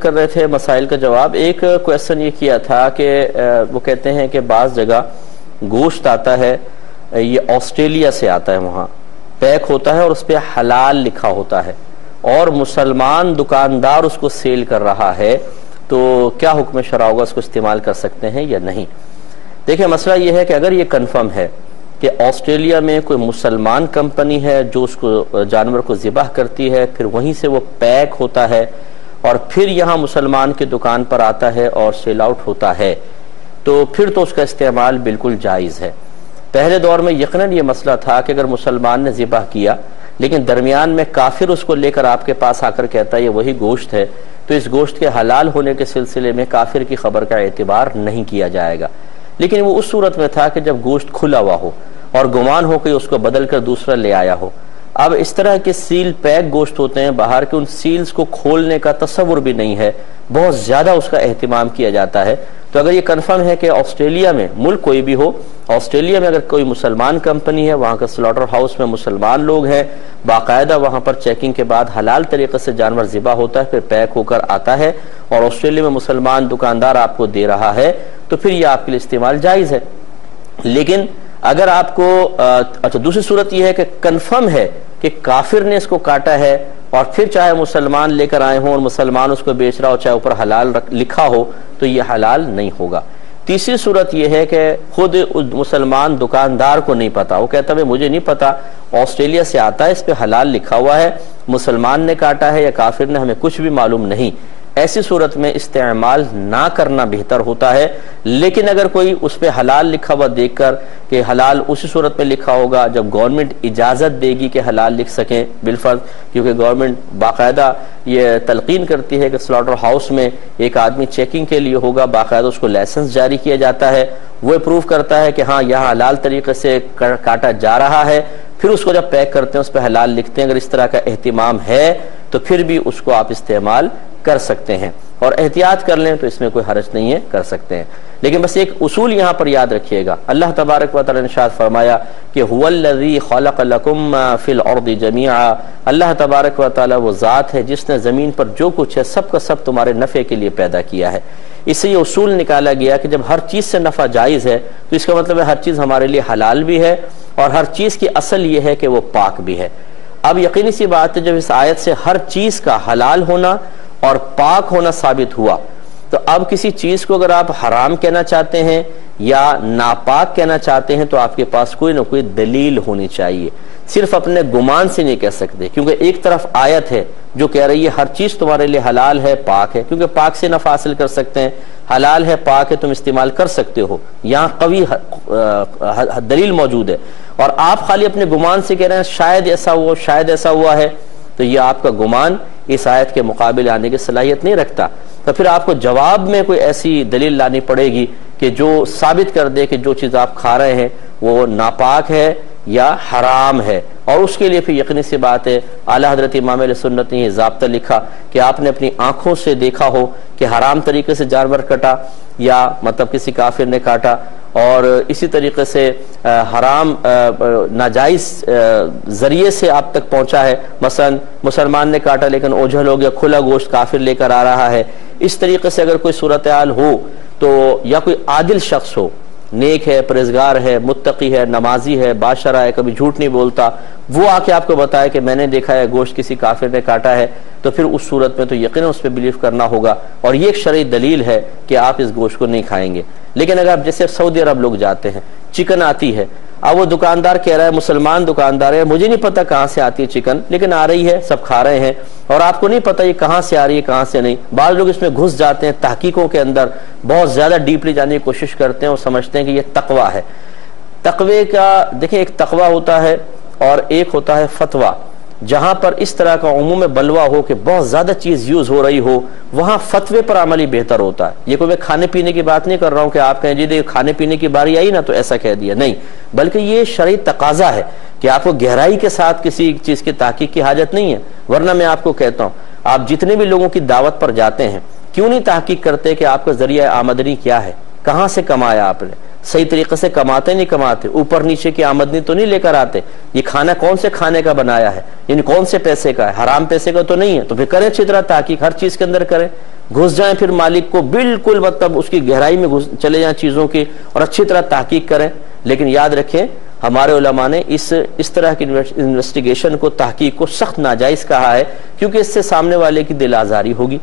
کر رہے تھے مسائل کا جواب. ایک کویسچن یہ کیا تھا کہ وہ کہتے ہیں کہ بعض جگہ گوشت آتا ہے، یہ آسٹریلیا سے آتا ہے، وہاں پیک ہوتا ہے اور اس پہ حلال لکھا ہوتا ہے، اور مسلمان دکاندار اس کو سیل کر رہا ہے، تو کیا حکم شرع ہوگا؟ اس کو استعمال کر سکتے ہیں یا نہیں؟ دیکھیں مسئلہ یہ ہے کہ اگر یہ کنفرم ہے کہ آسٹریلیا میں کوئی مسلمان کمپنی ہے جو اس کو جانور کو ذبح کرتی ہے، پھر وہیں سے وہ پیک ہوتا ہے اور پھر یہاں مسلمان کی دکان پر آتا ہے اور سیل آؤٹ ہوتا ہے، تو پھر تو اس کا استعمال بالکل جائز ہے. پہلے دور میں یقیناً یہ مسئلہ تھا کہ اگر مسلمان نے ذبح کیا لیکن درمیان میں کافر اس کو لے کر آپ کے پاس آ کر کہتا ہے یہ وہی گوشت ہے، تو اس گوشت کے حلال ہونے کے سلسلے میں کافر کی خبر کا اعتبار نہیں کیا جائے گا. لیکن وہ اس صورت میں تھا کہ جب گوشت کھلا ہوا ہو اور گمان ہو کہ اس کو بدل کر دوسرا لے آیا ہو. اب اس طرح کے سیل پیک گوشت ہوتے ہیں باہر کے، ان سیلز کو کھولنے کا تصور بھی نہیں ہے، بہت زیادہ اس کا اہتمام کیا جاتا ہے. تو اگر یہ کنفرم ہے کہ آسٹریلیا میں، ملک کوئی بھی ہو، آسٹریلیا میں اگر کوئی مسلمان کمپنی ہے، وہاں کا سلاٹر ہاؤس میں مسلمان لوگ ہیں، باقاعدہ وہاں پر چیکنگ کے بعد حلال طریقے سے جانور ذبح ہوتا ہے، پھر پیک ہو کر آتا ہے اور آسٹریلیا میں مسلمان دکاندار آپ کو دے رہا ہے، تو پھر یہ آپ کے لیے استعمال جائز ہے. لیکن اگر آپ کو اچھا دوسری صورت یہ ہے کہ کنفرم ہے کہ کافر نے اس کو کاٹا ہے اور پھر چاہے مسلمان لے کر آئے ہوں اور مسلمان اس کو بیچ رہا ہو، چاہے اوپر حلال لکھا ہو، تو یہ حلال نہیں ہوگا. تیسری صورت یہ ہے کہ خود مسلمان دکاندار کو نہیں پتا، وہ کہتا ہے مجھے نہیں پتا، آسٹریلیا سے آتا ہے، اس پہ حلال لکھا ہوا ہے، مسلمان نے کاٹا ہے یا کافر نے، ہمیں کچھ بھی معلوم نہیں. ایسی صورت میں استعمال نہ کرنا بہتر ہوتا ہے. لیکن اگر کوئی اس پہ حلال لکھا ہوا دیکھ کر کہ حلال اسی صورت میں لکھا ہوگا جب گورنمنٹ اجازت دے گی کہ حلال لکھ سکیں بالفرض، کیونکہ گورنمنٹ باقاعدہ یہ تلقین کرتی ہے کہ سلاٹر ہاؤس میں ایک آدمی چیکنگ کے لیے ہوگا، باقاعدہ اس کو لائسنس جاری کیا جاتا ہے، وہ اپروو کرتا ہے کہ ہاں یہاں حلال طریقے سے کاٹا جا رہا ہے، پھر اس کو جب پیک کرتے ہیں اس پہ حلال لکھتے ہیں. اگر اس طرح کا اہتمام ہے تو پھر بھی اس کو آپ استعمال کر سکتے ہیں، اور احتیاط کر لیں تو اس میں کوئی حرج نہیں ہے، کر سکتے ہیں. لیکن بس ایک اصول یہاں پر یاد رکھیے گا، اللہ تبارک و تعالی نے ارشاد فرمایا کہ هو الذی خلق لکم ما فی الارض جمیعا، اللہ تبارک و تعالی وہ ذات ہے جس نے زمین پر جو کچھ ہے سب کا سب تمہارے نفع کے لیے پیدا کیا ہے. اس سے یہ اصول نکالا گیا کہ جب ہر چیز سے نفع جائز ہے تو اس کا مطلب ہے ہر چیز ہمارے لیے حلال بھی ہے، اور ہر چیز کی اصل یہ ہے کہ وہ پاک بھی ہے. اب یقینی سی بات ہے جب اس آیت سے ہر چیز کا حلال ہونا اور پاک ہونا ثابت ہوا، تو اب کسی چیز کو اگر آپ حرام کہنا چاہتے ہیں یا ناپاک کہنا چاہتے ہیں تو آپ کے پاس کوئی نہ کوئی دلیل ہونی چاہیے. صرف اپنے گمان سے نہیں کہہ سکتے، کیونکہ ایک طرف آیت ہے جو کہہ رہی ہے ہر چیز تمہارے لیے حلال ہے، پاک ہے، کیونکہ پاک سے نفع حاصل کر سکتے ہیں، حلال ہے، پاک ہے، تم استعمال کر سکتے ہو، یہاں قوی دلیل موجود ہے. اور آپ خالی اپنے گمان سے کہہ رہے ہیں شاید ایسا ہوا، شاید ایسا ہوا ہے، تو یہ آپ کا گمان اس آیت کے مقابلے آنے کی صلاحیت نہیں رکھتا. تو پھر آپ کو جواب میں کوئی ایسی دلیل لانی پڑے گی کہ جو ثابت کر دے کہ جو چیز آپ کھا رہے ہیں وہ ناپاک ہے یا حرام ہے. اور اس کے لیے پھر یقینی سی بات ہے اعلیٰ حضرت امام اہل سنت نے یہ ضابطہ لکھا کہ آپ نے اپنی آنکھوں سے دیکھا ہو کہ حرام طریقے سے جانور کٹا یا مطلب کسی کافر نے کاٹا، اور اسی طریقے سے حرام ناجائز ذریعے سے آپ تک پہنچا ہے، مثلا مسلمان نے کاٹا لیکن اوجھل ہو گیا، کھلا گوشت کافر لے کر آ رہا ہے. اس طریقے سے اگر کوئی صورتحال ہو تو، یا کوئی عادل شخص ہو، نیک ہے، پرہیزگار ہے، متقی ہے، نمازی ہے، باشرہ ہے، کبھی جھوٹ نہیں بولتا، وہ آ کے آپ کو بتائے کہ میں نے دیکھا ہے گوشت کسی کافر نے کاٹا ہے، تو پھر اس صورت میں تو یقیناً اس پہ بلیف کرنا ہوگا، اور یہ ایک شرعی دلیل ہے کہ آپ اس گوشت کو نہیں کھائیں گے. لیکن اگر آپ جیسے سعودی عرب لوگ جاتے ہیں، چکن آتی ہے، اب وہ دکاندار کہہ رہا ہے، مسلمان دکاندار ہے، مجھے نہیں پتا کہاں سے آتی ہے چکن، لیکن آ رہی ہے، سب کھا رہے ہیں، اور آپ کو نہیں پتا یہ کہاں سے آ رہی ہے کہاں سے نہیں. بعض لوگ اس میں گھس جاتے ہیں، تحقیقوں کے اندر بہت زیادہ ڈیپلی جانے کی کوشش کرتے ہیں اور سمجھتے ہیں کہ یہ تقوی ہے. تقوی کا دیکھیں ایک تقوی ہوتا ہے اور ایک ہوتا ہے فتویٰ. جہاں پر اس طرح کا عموم بلوہ ہو کہ بہت زیادہ چیز یوز ہو رہی ہو، وہاں فتوے پر عملی بہتر ہوتا ہے. یہ کوئی میں کھانے پینے کی بات نہیں کر رہا ہوں کہ آپ کہیں جی دیکھ کھانے پینے کی باری آئی نا تو ایسا کہہ دیا، نہیں، بلکہ یہ شرعی تقاضا ہے کہ آپ کو گہرائی کے ساتھ کسی چیز کی تحقیق کی حاجت نہیں ہے. ورنہ میں آپ کو کہتا ہوں، آپ جتنے بھی لوگوں کی دعوت پر جاتے ہیں کیوں نہیں تحقیق کرتے کہ آپ کا ذریعہ آمدنی کیا ہے، کہاں سے کمایا آپ نے، صحیح طریقے سے کماتے نہیں کماتے، اوپر نیچے کی آمدنی تو نہیں لے کر آتے، یہ کھانا کون سے کھانے کا بنایا ہے، یعنی کون سے پیسے کا ہے، حرام پیسے کا تو نہیں ہے. تو پھر کریں اچھی طرح تحقیق، ہر چیز کے اندر کریں. گھس جائیں پھر مالک کو بالکل مطلب اس کی گہرائی میں چلے جائیں چیزوں کی اور اچھی طرح تحقیق کریں. لیکن یاد رکھیں ہمارے علماء نے اس طرح کی انویسٹیگیشن کو، تحقیق کو سخت ناجائز کہا ہے، کیونکہ اس سے سامنے والے کی دل آزاری ہوگی.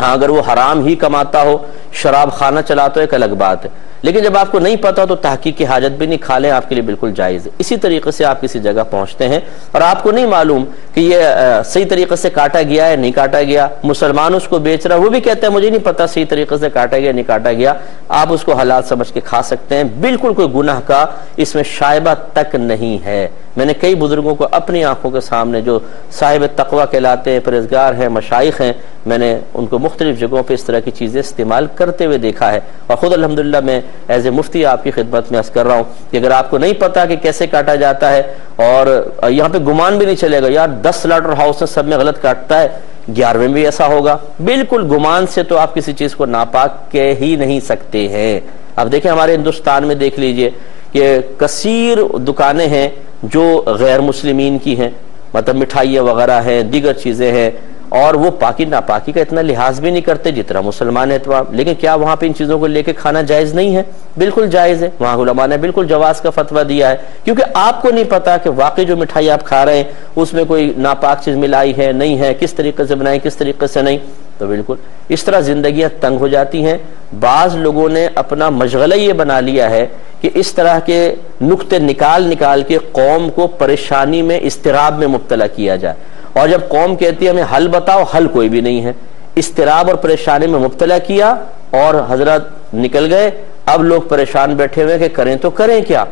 ہاں اگر وہ حرام ہی کماتا ہو، شراب خانہ چلاتا ہو، ایک الگ بات ہے، لیکن جب آپ کو نہیں پتا تو تحقیق کی حاجت بھی نہیں، کھا لیں آپ کے لیے بالکل جائز ہے. اسی طریقے سے آپ کسی جگہ پہنچتے ہیں اور آپ کو نہیں معلوم کہ یہ صحیح طریقے سے کاٹا گیا ہے نہیں کاٹا گیا، مسلمان اس کو بیچ رہا ہے، وہ بھی کہتا ہے مجھے نہیں پتا صحیح طریقے سے کاٹا گیا نہیں کاٹا گیا، آپ اس کو حلال سمجھ کے کھا سکتے ہیں، بالکل کوئی گناہ کا اس میں شائبہ تک نہیں ہے. میں نے کئی بزرگوں کو اپنی آنکھوں کے سامنے جو صاحب تقوی کہلاتے ہیں، پرہیزگار ہیں، مشائخ ہیں، میں نے ان کو مختلف جگہوں پہ اس طرح کی چیزیں استعمال کرتے ہوئے دیکھا ہے. اور خود الحمدللہ میں ایز اے مفتی آپ کی خدمت میں عرض کر رہا ہوں کہ اگر آپ کو نہیں پتا کہ کیسے کاٹا جاتا ہے، اور یہاں پہ گمان بھی نہیں چلے گا یار 10 سلاٹر ہاؤس میں سب میں غلط کاٹتا ہے، 11ویں بھی ایسا ہوگا، بالکل گمان سے تو آپ کسی چیز کو ناپاک کہہ ہی نہیں سکتے ہیں. اب دیکھیں ہمارے ہندوستان میں دیکھ لیجئے کہ کثیر دکانیں ہیں جو غیر مسلمین کی ہیں، مطلب مٹھائیاں وغیرہ ہیں، دیگر چیزیں ہیں، اور وہ پاکی ناپاکی کا اتنا لحاظ بھی نہیں کرتے جتنا مسلمان اعتبار. لیکن کیا وہاں پہ ان چیزوں کو لے کے کھانا جائز نہیں ہے؟ بالکل جائز ہے. وہاں علماء نے بالکل جواز کا فتویٰ دیا ہے، کیونکہ آپ کو نہیں پتا کہ واقعی جو مٹھائی آپ کھا رہے ہیں اس میں کوئی ناپاک چیز ملائی ہے نہیں ہے، کس طریقے سے بنائی کس طریقے سے نہیں. تو بالکل اس طرح زندگیاں تنگ ہو جاتی ہیں. بعض لوگوں نے اپنا مشغلہ یہ بنا لیا ہے کہ اس طرح کے نکتے نکال کے قوم کو پریشانی میں، اضطراب میں مبتلا کیا جائے، اور جب قوم کہتی ہے ہمیں حل بتاؤ، حل کوئی بھی نہیں ہے. اضطراب اور پریشانی میں مبتلا کیا اور حضرات نکل گئے. اب لوگ پریشان بیٹھے ہوئے کہ کریں تو کریں کیا،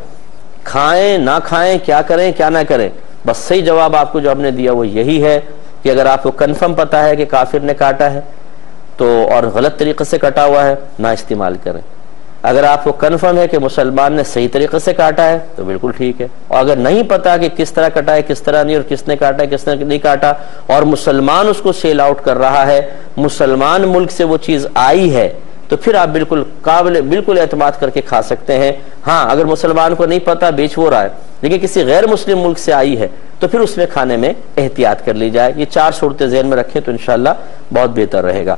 کھائیں نہ کھائیں، کیا کریں کیا نہ کریں. بس صحیح جواب آپ کو جو ہم نے دیا وہ یہی ہے کہ اگر آپ کو کنفرم پتا ہے کہ کافر نے کاٹا ہے تو اور غلط طریقے سے کٹا ہوا ہے، نہ استعمال کریں. اگر آپ کو کنفرم ہے کہ مسلمان نے صحیح طریقے سے کاٹا ہے تو بالکل ٹھیک ہے. اور اگر نہیں پتا کہ کس طرح کٹا ہے کس طرح نہیں، اور کس نے کاٹا ہے کس نے نہیں کاٹا، اور مسلمان اس کو سیل آؤٹ کر رہا ہے، مسلمان ملک سے وہ چیز آئی ہے، تو پھر آپ بالکل اعتماد کر کے کھا سکتے ہیں. ہاں اگر مسلمان کو نہیں پتا بیچ وہ رہا ہے لیکن کسی غیر مسلم ملک سے آئی ہے تو پھر اس میں کھانے میں احتیاط کر لی جائے. یہ 4 صورتیں ذہن میں رکھیں تو انشاءاللہ بہت بہتر رہے گا.